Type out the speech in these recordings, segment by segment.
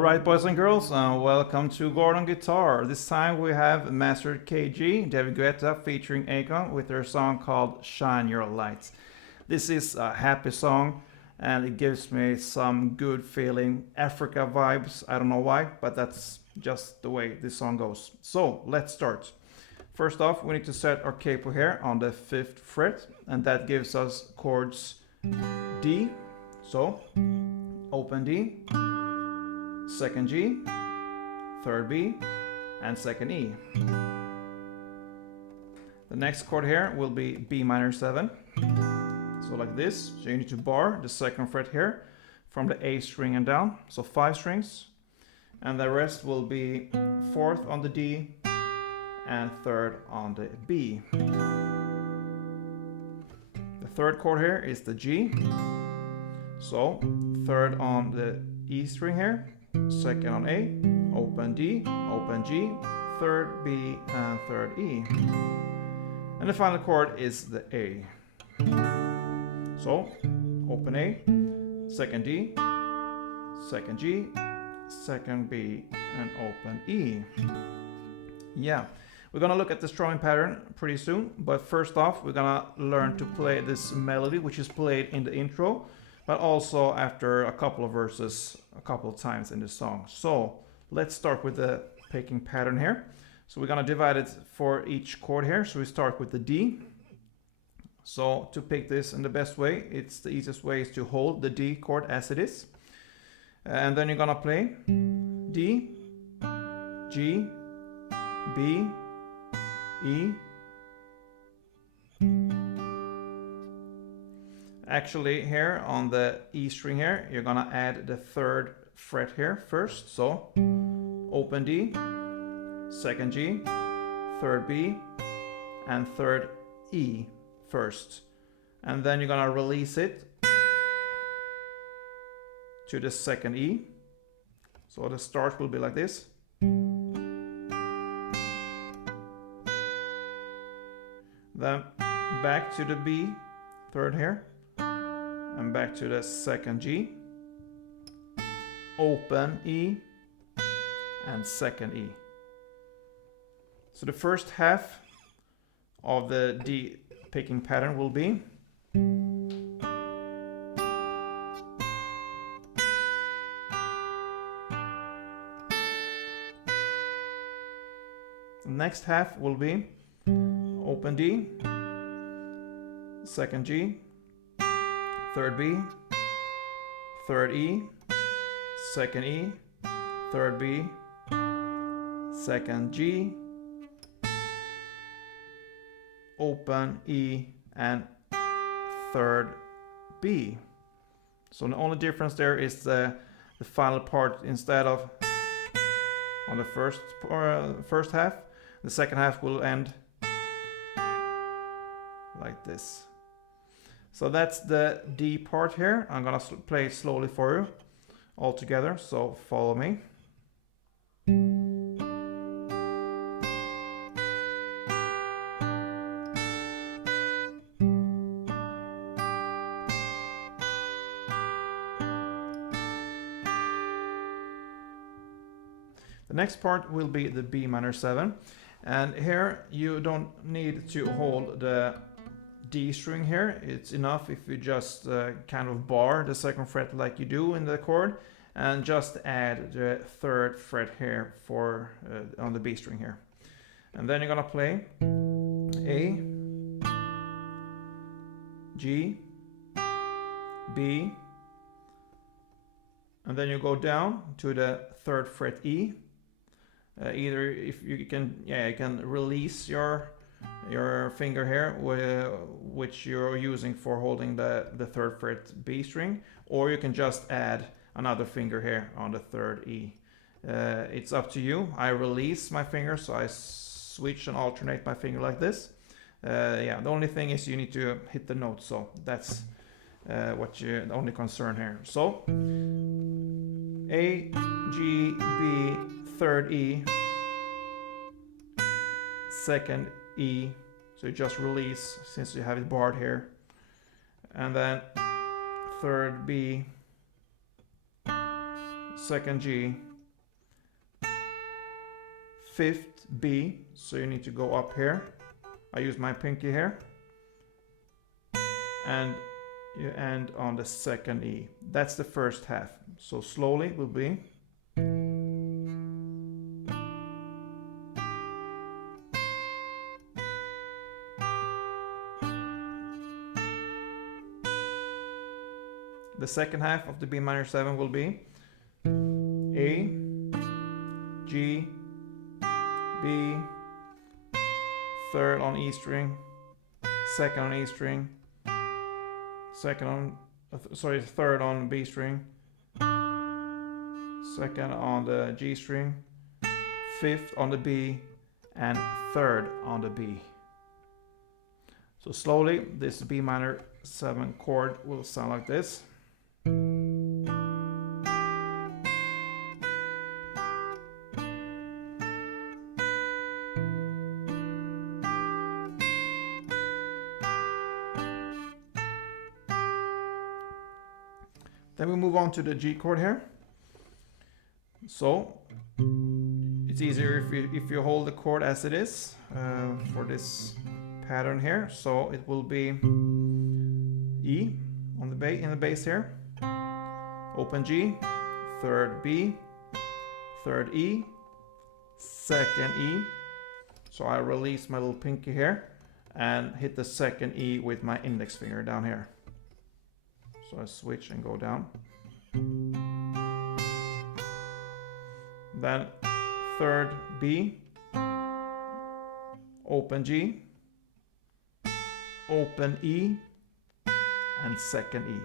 Alright, boys and girls, welcome to Gordon Guitar. This time we have Master KG David Guetta featuring Akon with their song called Shine Your Lights. This is a happy song and it gives me some good feeling Africa vibes. I don't know why, but that's just the way this song goes. So let's start. First off, we need to set our capo here on the 5th fret, and that gives us chords D. So open D, 2nd G, 3rd B, and 2nd E. The next chord here will be B minor 7. So like this. So you need to bar the 2nd fret here from the A string and down. So 5 strings. And the rest will be 4th on the D and 3rd on the B. The 3rd chord here is the G. So 3rd on the E string here, 2nd on A, open D, open G, 3rd B, and 3rd E. And the final chord is the A. So open A, 2nd D, 2nd G, 2nd B, and open E. Yeah, we're gonna look at the strumming pattern pretty soon, but first off we're gonna learn to play this melody, which is played in the intro, but also after a couple of verses a couple of times in the song. So let's start with the picking pattern here. So we're gonna divide it for each chord here. So we start with the D. So to pick this in the best way, it's the easiest way is to hold the D chord as it is. And then you're gonna play D, G, B, E. Actually here on the E string here, you're gonna add the 3rd fret here first. So open D, 2nd G, 3rd B, and 3rd E first. And then you're gonna release it to the 2nd E. So the start will be like this. Then back to the B, 3rd here. And back to the 2nd G, open E, and 2nd E. So the first half of the D picking pattern will be the next half will be open D, 2nd G, 3rd B, 3rd E, 2nd E, 3rd B, 2nd G, open E, and 3rd B. So the only difference there is the final part. Instead of on the first half, the second half will end like this. So that's the D part here. I'm gonna play it slowly for you all together, so follow me. The next part will be the B minor 7, and here you don't need to hold the D string here. It's enough if you just kind of bar the 2nd fret like you do in the chord, and just add the 3rd fret here for on the B string here. And then you're gonna play A, G, B, and then you go down to the 3rd fret E. Either if you can, you can release your finger here, which you're using for holding the 3rd fret B string, or you can just add another finger here on the 3rd E. It's up to you. I release my finger, so I switch and alternate my finger like this. The only thing is you need to hit the note, so that's the only concern here. So A, G, B, 3rd E, 2nd E, so you just release since you have it barred here, and then 3rd B, 2nd G, 5th B, so you need to go up here. I use my pinky here, and you end on the 2nd E. That's the first half. So slowly it will be the second half of the B minor 7 will be A, G, B, 3rd on E string, 2nd on E string, 3rd on B string, 2nd on the G string, 5th on the B, and 3rd on the B. So slowly this B minor 7 chord will sound like this. Then we move on to the G chord here. So it's easier if you hold the chord as it is for this pattern here. So it will be E on the bass, in the bass here, open G, 3rd B, 3rd E, 2nd E. So I release my little pinky here and hit the 2nd E with my index finger down here. So I switch and go down. Then 3rd B, open G, open E, and 2nd E.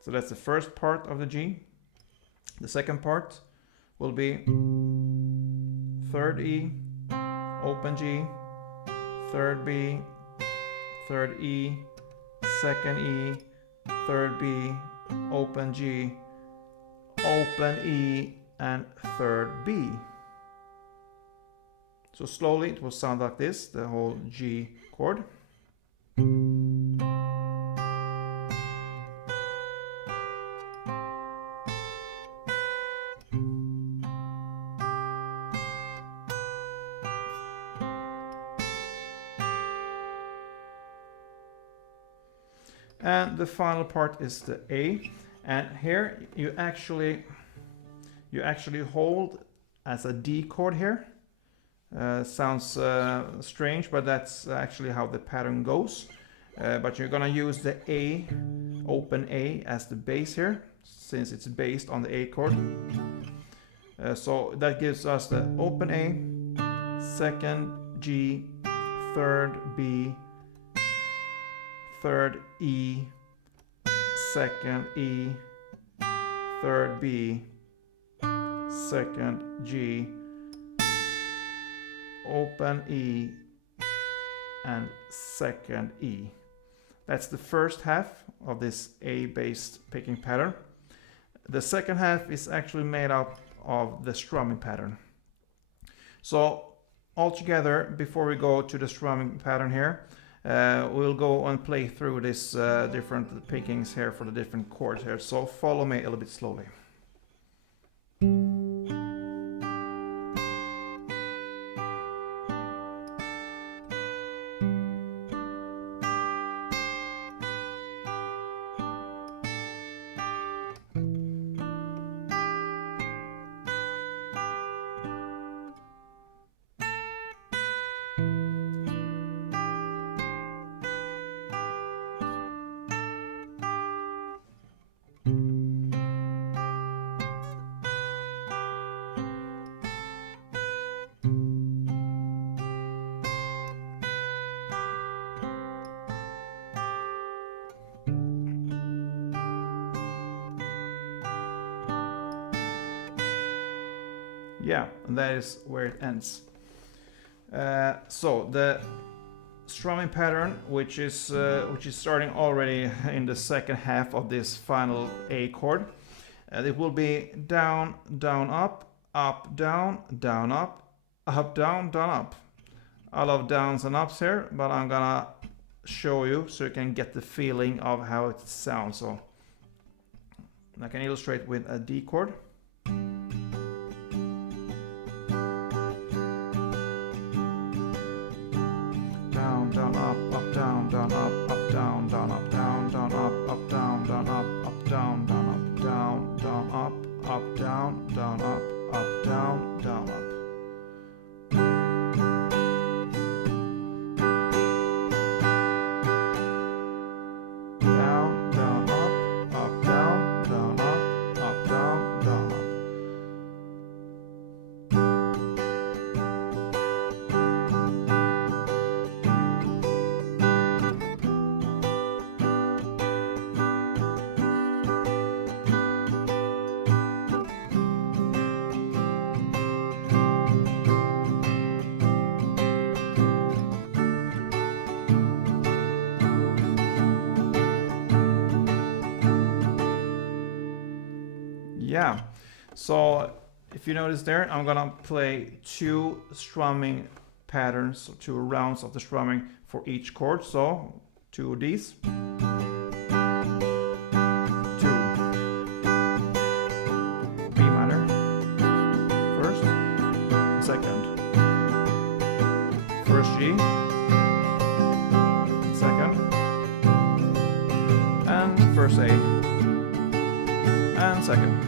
So that's the first part of the G. The second part will be 3rd E, open G, 3rd B, 3rd E, 2nd E, 3rd B, open G, open E, and 3rd B. So slowly it will sound like this, the whole G chord. And the final part is the A, and here you actually hold as a D chord here. Sounds strange, but that's actually how the pattern goes. But you're gonna use the A, open A, as the bass here, since it's based on the A chord. So that gives us the open A, 2nd G, 3rd B, 3rd E, 2nd E, 3rd B, 2nd G, open E, and 2nd E. That's the first half of this A-based picking pattern. The second half is actually made up of the strumming pattern. So altogether, before we go to the strumming pattern here, we'll go and play through this different pickings here for the different chords here. So follow me a little bit slowly. Yeah, and that is where it ends. So the strumming pattern, which is starting already in the second half of this final A chord, it will be down, down, up, down, down, up, down, down, up. I love downs and ups here, but I'm gonna show you so you can get the feeling of how it sounds. So I can illustrate with a D chord. Yeah, so if you notice there, I'm gonna play 2 strumming patterns, 2 rounds of the strumming for each chord. So 2 of these, 2, B minor, first, second, first G, second, and first A, and second.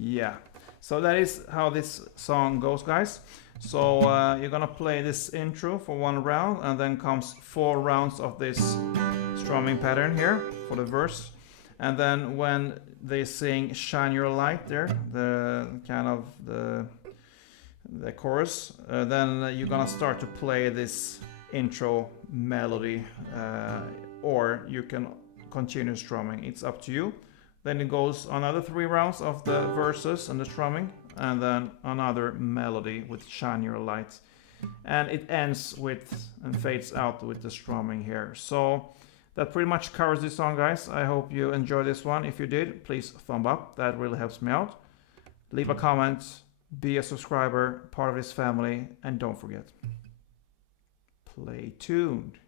Yeah, so that is how this song goes, guys. So you're gonna play this intro for 1 round, and then comes 4 rounds of this strumming pattern here for the verse. And then when they sing "Shine Your Light" there, the kind of the chorus, then you're gonna start to play this intro melody, or you can continue strumming. It's up to you. Then it goes another 3 rounds of the verses and the strumming, and then another melody with "Shine Your Light." And it ends with and fades out with the strumming here. So that pretty much covers this song, guys. I hope you enjoyed this one. If you did, please thumb up. That really helps me out. Leave a comment, be a subscriber, part of this family, and don't forget, play tuned.